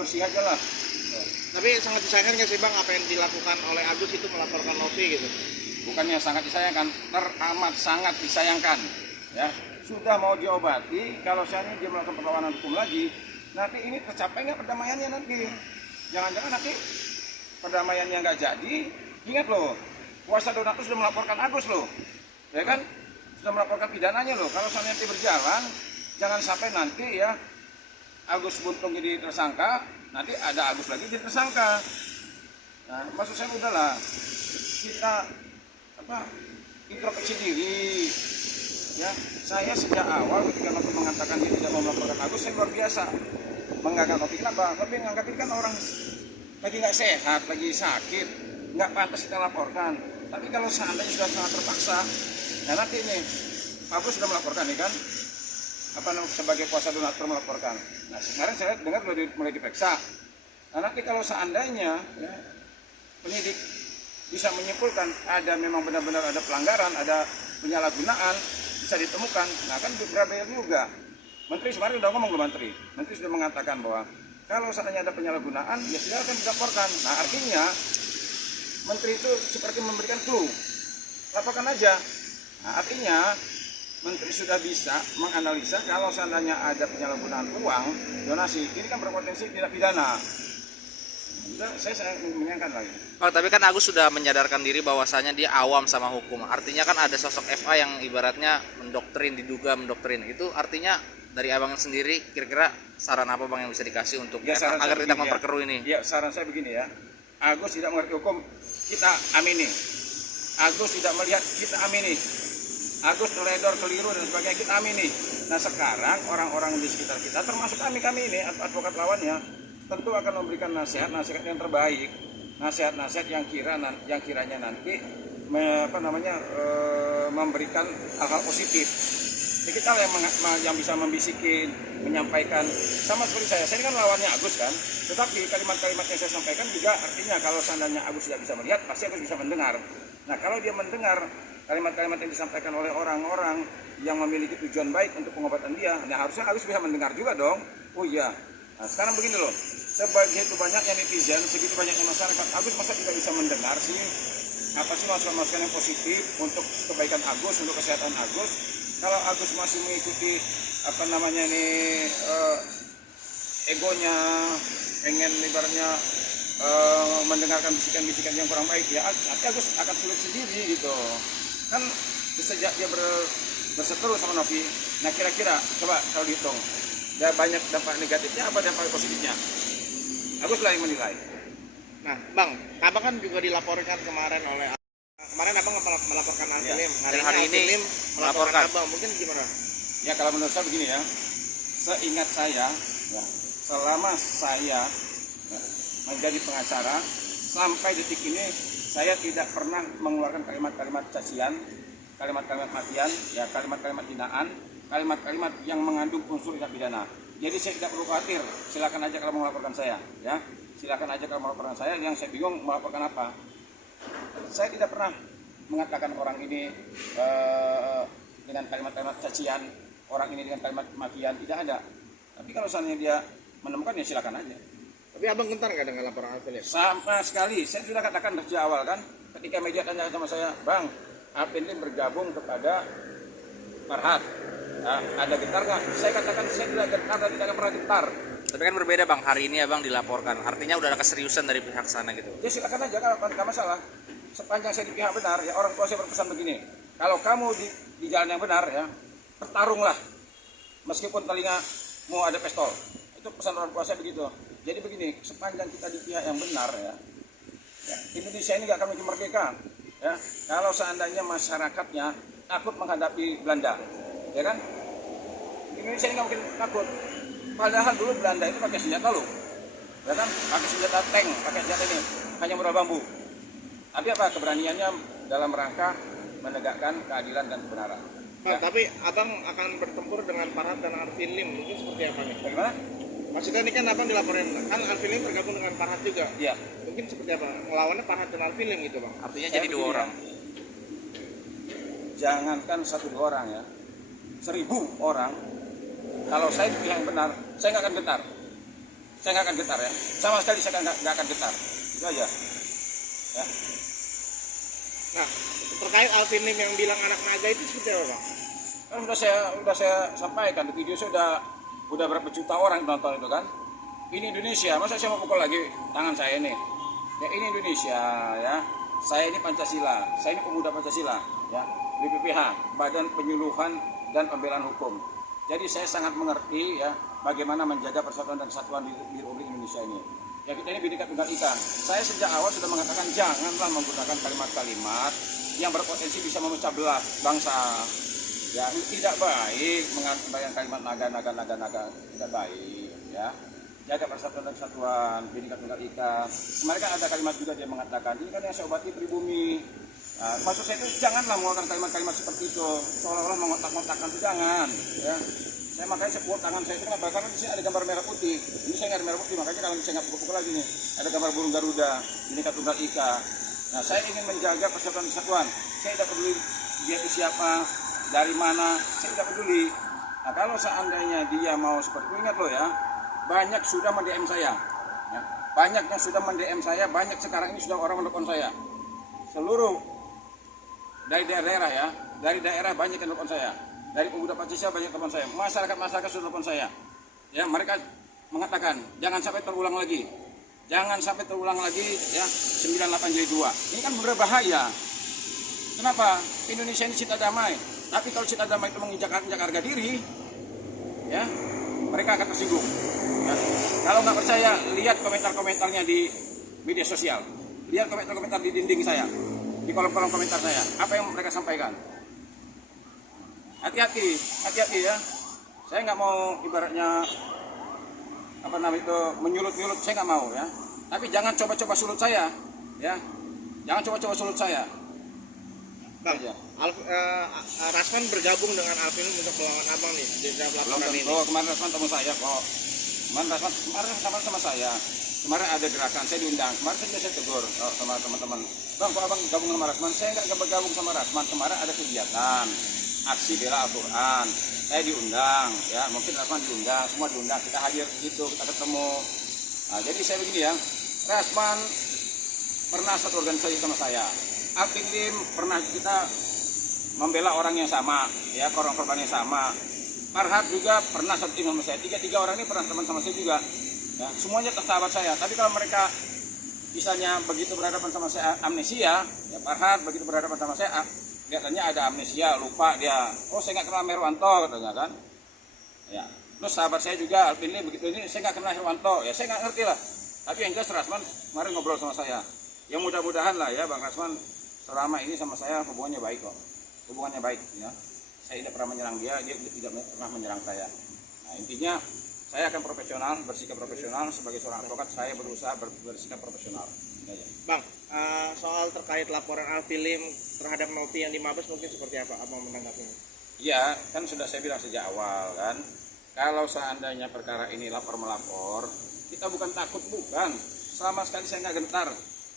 bersih aja lah. Tapi sangat disayangkan nggak sih Bang apa yang dilakukan oleh Agus itu melaporkan Novi gitu? Bukannya sangat disayangkan, teramat sangat disayangkan. Ya, sudah mau diobati, kalau seandainya dia melakukan perlawanan hukum lagi, nanti ini tercapai nggak perdamaiannya nanti? Jangan-jangan nanti perdamaiannya nggak jadi. Ingat loh, kuasa donatur sudah melaporkan Agus loh, ya kan? Sudah melaporkan pidananya loh. Kalau seandainya nanti berjalan, jangan sampai nanti ya Agus Buntung jadi tersangka, nanti ada Agus lagi jadi tersangka. Nah, maksud saya udahlah, kita introspeksi diri. Ya, saya sejak awal ketika Novi mengatakan dia tidak mau melaporkan Agus, saya luar biasa mengangkat Novi. Kenapa? Novi mengangkat ini kan orang lagi nggak sehat, lagi sakit, nggak pantas kita laporkan. Tapi kalau seandainya sudah sangat terpaksa, nah nanti ini Agus sudah melaporkan nih kan, sebagai kuasa donatur melaporkan. Nah sekarang saya dengar mulai diperiksa. Nah nanti kalau seandainya ya, penyidik bisa menyimpulkan ada memang benar-benar ada pelanggaran, ada penyalahgunaan, bisa ditemukan, nah kan berbahaya juga. Menteri kemarin sudah ngomong ke Menteri sudah mengatakan bahwa kalau seandainya ada penyalahgunaan, ya silakan dilaporkan. Nah artinya Menteri itu seperti memberikan clue, laporkan aja. Nah artinya Menteri sudah bisa menganalisa kalau seandainya ada penyalahgunaan uang, donasi, ini kan berpotensi tidak pidana. Saya menyayangkan lagi. Oh, tapi kan Agus sudah menyadarkan diri bahwasanya dia awam sama hukum. Artinya kan ada sosok FA yang ibaratnya diduga mendoktrin. Itu artinya dari abang sendiri kira-kira saran apa Bang yang bisa dikasih untuk ya, FA agar tidak memperkeruh ini? Ya, saran saya begini ya. Agus tidak mengerti hukum, kita amini. Agus tidak melihat, kita amini. Agus teledor, keliru dan sebagainya, kita amini. Nah sekarang orang-orang di sekitar kita, termasuk kami ini, advokat lawannya, tentu akan memberikan nasihat yang terbaik, nasihat yang kiranya nanti memberikan hal-hal positif. Jadi kita yang bisa membisikin, menyampaikan, sama seperti saya ini kan lawannya Agus kan, tetapi kalimat-kalimat yang saya sampaikan juga artinya kalau seandainya Agus tidak bisa melihat, pasti Agus bisa mendengar. Nah kalau dia mendengar kalimat-kalimat yang disampaikan oleh orang-orang yang memiliki tujuan baik untuk pengobatan dia, nah harusnya Agus bisa mendengar juga dong. Oh iya, nah sekarang begini loh, sebegitu banyaknya netizen, segitu banyaknya masyarakat, Agus masa tidak bisa mendengar sih? Apa sih masukan-masukan yang positif untuk kebaikan Agus, untuk kesehatan Agus? Kalau Agus masih mengikuti egonya, pengen ibaratnya mendengarkan bisikan-bisikan yang kurang baik, ya Agus akan sulit sendiri gitu. Kan sejak dia berseteru sama Novi, nah kira-kira coba kalau dihitung, ya banyak dampak negatifnya apa dampak positifnya? Agus lah yang menilai. Nah Bang, abang kan juga dilaporkan kemarin abang melaporkan Al-Filim, hari ini melaporkan abang, mungkin gimana? Ya kalau menurut saya begini ya, seingat saya, ya, selama saya menjadi pengacara sampai detik ini saya tidak pernah mengeluarkan kalimat-kalimat cacian, kalimat-kalimat makian, ya kalimat-kalimat hinaan, kalimat-kalimat yang mengandung unsur tindak pidana. Jadi saya tidak perlu khawatir, silakan aja kalau mau melaporkan saya, ya silakan aja kalau melaporkan saya. Yang saya bingung melaporkan apa? Saya tidak pernah mengatakan orang ini dengan kalimat-kalimat cacian, orang ini dengan kalimat makian, tidak ada. Tapi kalau seandainya dia menemukan ya silakan aja. Tapi abang gentar nggak dengan laporan Al-Filim? Sama sekali, saya sudah katakan dari awal kan, ketika media tanya sama saya, Bang, Al-Filim bergabung kepada Farhad, nah, ada gentar nggak? Saya katakan saya tidak gentar dan tidak pernah gentar. Tapi kan berbeda Bang, hari ini abang dilaporkan, artinya udah ada keseriusan dari pihak sana gitu. Ya silakan aja, kalau nggak masalah. Sepanjang saya di pihak benar, ya orang tua saya berpesan begini, kalau kamu di jalan yang benar ya, bertarunglah, meskipun telingamu ada pistol. Itu pesan orang tua saya begitu. Jadi begini, sepanjang kita di pihak yang benar ya Indonesia ini nggak akan mungkin merdeka. Ya, kalau seandainya masyarakatnya takut menghadapi Belanda, ya kan? Indonesia ini nggak mungkin takut. Padahal dulu Belanda itu pakai senjata loh, ya kan? Pakai senjata tank, pakai senjata ini hanya modal bambu. Tapi apa keberaniannya dalam rangka menegakkan keadilan dan kebenaran. Nah, tapi abang akan bertempur dengan Farhad dan Al-Filim, mungkin seperti apa nih? Bagaimana? Maksudnya ini kan abang dilaporin, kan Al-Filim bergabung dengan Farhad juga. Iya. Mungkin seperti apa? Ngelawannya Farhad dan Al-Filim gitu bang. Artinya jadi dua orang. Jangankan 1-2 orang ya, 1000 orang. Kalau saya di pihak yang benar, saya nggak akan gentar. saya nggak akan getar ya. Sama sekali saya nggak akan getar. Itu aja. Ya. Nah, terkait Alvin Lim yang bilang anak naga itu seperti apa, Bang? Kan udah saya sampaikan di video, saya udah berapa juta orang nonton itu kan. Ini Indonesia, masa saya mau pukul lagi tangan saya ini? Ya ini Indonesia ya. Saya ini Pancasila, saya ini pemuda Pancasila ya. BPPH, Badan Penyuluhan dan Pembelaan Hukum. Jadi saya sangat mengerti ya bagaimana menjaga persatuan dan kesatuan di Republik Indonesia ini. Ya kita ini Bhinneka Tunggal Ika. Saya sejak awal sudah mengatakan janganlah menggunakan kalimat-kalimat yang berpotensi bisa memecah belah bangsa. Ya tidak baik menggunakan kalimat naga, tidak baik ya. Jaga persatuan dan kesatuan Bhinneka Tunggal Ika. Kemarin kan ada kalimat juga dia mengatakan ini kan yang saya obati pribumi. Nah, maksud saya itu janganlah menggunakan kalimat-kalimat seperti itu seolah-olah mengotak-ngotakkan itu jangan ya. Saya makanya saya buat tangan saya itu kenapa? Karena di sini ada gambar merah putih. Ini saya nggak ada merah putih, makanya kalau saya nggak pukul lagi nih ada gambar burung Garuda, Bhinneka Tunggal Ika. Nah saya ingin menjaga persatuan dan kesatuan. Saya tidak peduli dia itu siapa, dari mana, saya tidak peduli. Nah kalau seandainya dia mau seperti itu, ingat loh ya, banyak sudah mendm saya. Ya, banyak yang sudah mendm saya, banyak sekarang ini sudah orang menelpon saya. Seluruh dari daerah ya, dari daerah banyak yang telepon saya, dari pemuda Pancasila banyak telepon saya, masyarakat sudah telepon saya. Ya mereka mengatakan jangan sampai terulang lagi, ya 98 jadi 2. Ini kan berbahaya. Kenapa? Indonesia ini cita damai, tapi kalau cita damai itu menginjak harga diri, ya mereka akan tersinggung. Ya. Kalau nggak percaya, lihat komentar-komentarnya di media sosial, lihat komentar-komentar di dinding saya. Di kolom-kolom komentar saya, apa yang mereka sampaikan. Hati-hati ya. Saya nggak mau ibaratnya menyulut-nyulut, saya nggak mau ya. Tapi jangan coba-coba sulut saya, ya. Jangan coba-coba sulut saya. Bang, Rasman bergabung dengan Alvin untuk melawan abang nih di dalam laporan ini. Oh, kemarin Rasman temu saya kok. Kemarin sama saya. Kemarin ada gerakan, saya diundang. Kemarin saya tegur sama teman-teman. Bang, kok abang gabung sama Rasman? Saya nggak bergabung sama Rasman. Kemarin ada kegiatan aksi bela Al-Quran. Saya diundang, ya mungkin Rasman diundang, semua diundang. Kita hadir di situ, kita ketemu. Nah, jadi saya begini ya, Rasman pernah satu organisasi sama saya. Alvin Lim pernah kita membela orang yang sama, ya korban yang sama. Farhad juga pernah satu tim sama saya. Tiga orang ini pernah teman sama saya juga. Ya, semuanya sahabat saya. Tapi kalau mereka misalnya begitu berhadapan sama saya amnesia, ya Farhad begitu berhadapan sama saya, kelihatannya ada amnesia, lupa dia. Oh saya nggak kenal Herwanto katanya kan. Ya, terus sahabat saya juga Alvin Lim begitu ini saya nggak kenal Herwanto, ya saya nggak ngerti lah. Tapi yang jelas Rasman kemarin ngobrol sama saya. Yang mudah-mudahan lah ya Bang Rasman selama ini sama saya hubungannya baik kok. Hubungannya baik ya. Saya tidak pernah menyerang dia tidak pernah menyerang saya. Nah intinya saya akan profesional, bersikap profesional sebagai seorang advokat. Saya berusaha bersikap profesional. Bang, soal terkait laporan Alvin Lim terhadap Novi yang di Mabes mungkin seperti apa? Abang menanggapinya? Iya, kan sudah saya bilang sejak awal kan. Kalau seandainya perkara ini lapor melapor, kita bukan takut bukan. Sama sekali saya nggak gentar.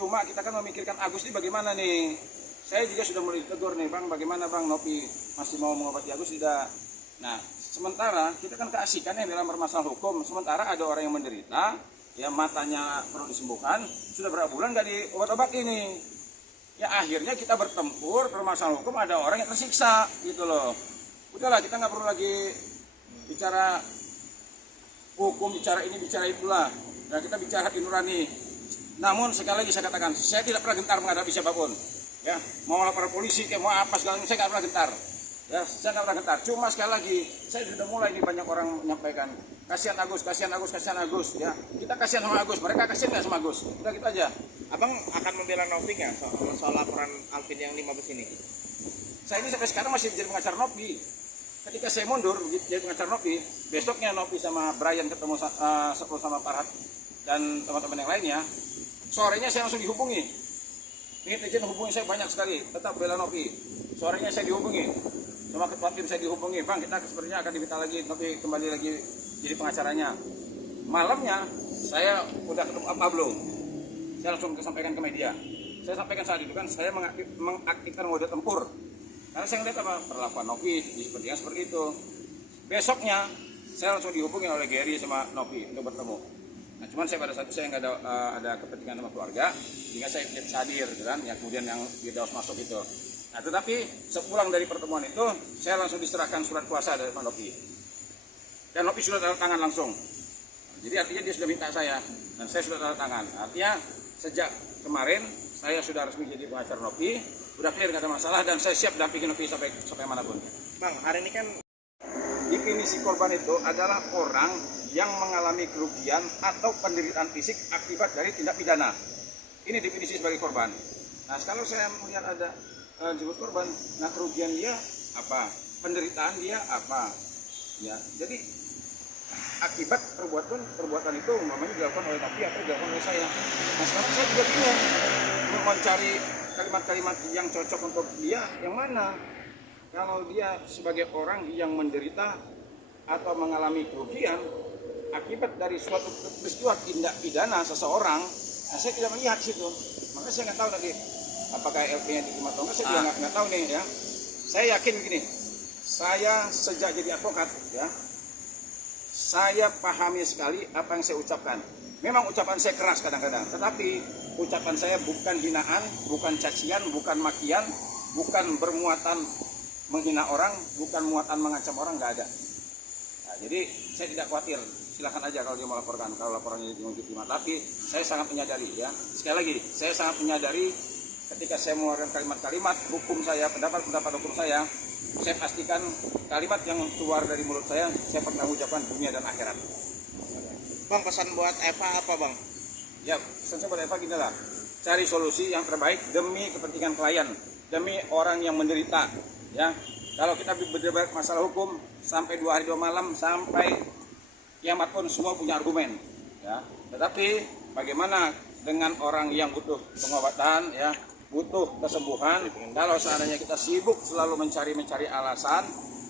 Cuma kita kan memikirkan Agus ini bagaimana nih. Saya juga sudah mulai ditegur nih Bang, bagaimana Bang Novi masih mau mengobati Agus tidak? Nah, sementara kita kan keasikan ya dalam permasalahan hukum. Sementara ada orang yang menderita, ya matanya perlu disembuhkan, sudah berapa bulan nggak diobat-obat ini. Ya akhirnya kita bertempur permasalahan hukum, ada orang yang tersiksa gitu loh. Udahlah kita nggak perlu lagi bicara hukum, bicara ini, bicara itulah. Dan kita bicara hati nurani. Namun sekali lagi saya katakan, saya tidak pernah gentar menghadapi siapapun. Ya, mau lapor polisi, kayak mau apa segala macam, saya nggak pernah gentar. Ya, saya nggak pernah gentar. Cuma sekali lagi, saya sudah mulai nih banyak orang menyampaikan, kasihan Agus. Ya, kita kasihan sama Agus. Mereka kasihan nggak sama Agus? Udah gitu aja. Abang akan membela Novi nggak soal laporan Alvin yang di Mabes ini? Saya ini sampai sekarang masih jadi pengacara Novi. Ketika saya mundur jadi pengacara Novi, besoknya Novi sama Brian ketemu sama Farhad dan teman-teman yang lainnya. Sorenya saya langsung dihubungi. Netizen hubungi saya banyak sekali, tetap bela Novi. Sorenya saya dihubungi, sama ketua tim saya dihubungi, Bang kita sepertinya akan diminta lagi Novi kembali lagi jadi pengacaranya. Malamnya saya udah ketemu Pablo, saya langsung sampaikan ke media. Saya sampaikan saat itu kan saya mengaktifkan mode tempur, karena saya ngeliat apa perlakuan Novi sepertinya seperti itu. Besoknya saya langsung dihubungi oleh Gary sama Novi untuk bertemu. Cuman saya pada saat itu saya nggak ada kepentingan sama keluarga, sehingga saya tidak bisa hadir, gitu kan. Ya kemudian yang Firdaus masuk itu. Nah, tetapi sepulang dari pertemuan itu, saya langsung diserahkan surat kuasa dari Pak Nopi. Dan Nopi sudah tanda tangan langsung. Jadi artinya dia sudah minta saya, dan saya sudah tanda tangan. Artinya sejak kemarin saya sudah resmi jadi pengacara Nopi, sudah clear, nggak ada masalah, dan saya siap dampingin Nopi sampai manapun. Bang, hari ini kan Definisi korban itu adalah orang yang mengalami kerugian atau penderitaan fisik akibat dari tindak pidana. Ini definisi sebagai korban. Nah, kalau saya melihat ada disebut korban, nah kerugian dia apa? Penderitaan dia apa? Ya, jadi akibat perbuatan itu umpamanya dilakukan oleh Nopi atau dilakukan oleh saya. Nah, sekarang saya juga bingung mau mencari kalimat-kalimat yang cocok untuk dia yang mana. Kalau dia sebagai orang yang menderita atau mengalami kerugian akibat dari suatu peristiwa tindak pidana seseorang, nah saya tidak melihat situ. Makanya saya nggak tahu tadi apakah LP-nya diterima atau enggak, saya juga nggak tahu nih ya. Saya yakin begini, saya sejak jadi advokat ya, saya pahami sekali apa yang saya ucapkan. Memang ucapan saya keras kadang-kadang, tetapi ucapan saya bukan hinaan, bukan cacian, bukan makian, bukan bermuatan menghina orang, bukan muatan mengancam orang, nggak ada. Nah, jadi saya tidak khawatir, silakan aja kalau dia mau laporkan, kalau laporannya diterima. Tapi saya sangat menyadari ya, sekali lagi saya sangat menyadari ketika saya mengeluarkan kalimat-kalimat hukum saya, pendapat hukum saya pastikan kalimat yang keluar dari mulut saya pertanggungjawabkan dunia dan akhirat. Bang, pesan buat Eva apa Bang? Ya, pesan buat Eva gini lah, cari solusi yang terbaik demi kepentingan klien, demi orang yang menderita. Ya, kalau kita berdebat masalah hukum sampai 2 hari 2 malam sampai kiamat pun semua punya argumen. Ya, tetapi bagaimana dengan orang yang butuh pengobatan, ya, butuh kesembuhan? Kalau seandainya kita sibuk selalu mencari alasan,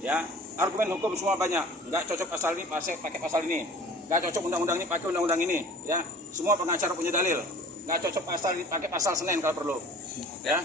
ya, argumen hukum semua banyak. Nggak cocok pasal ini, pakai pasal ini. Nggak cocok undang-undang ini, pakai undang-undang ini. Ya, semua pengacara punya dalil. Nggak cocok pasal ini, pakai pasal Senin kalau perlu. Ya.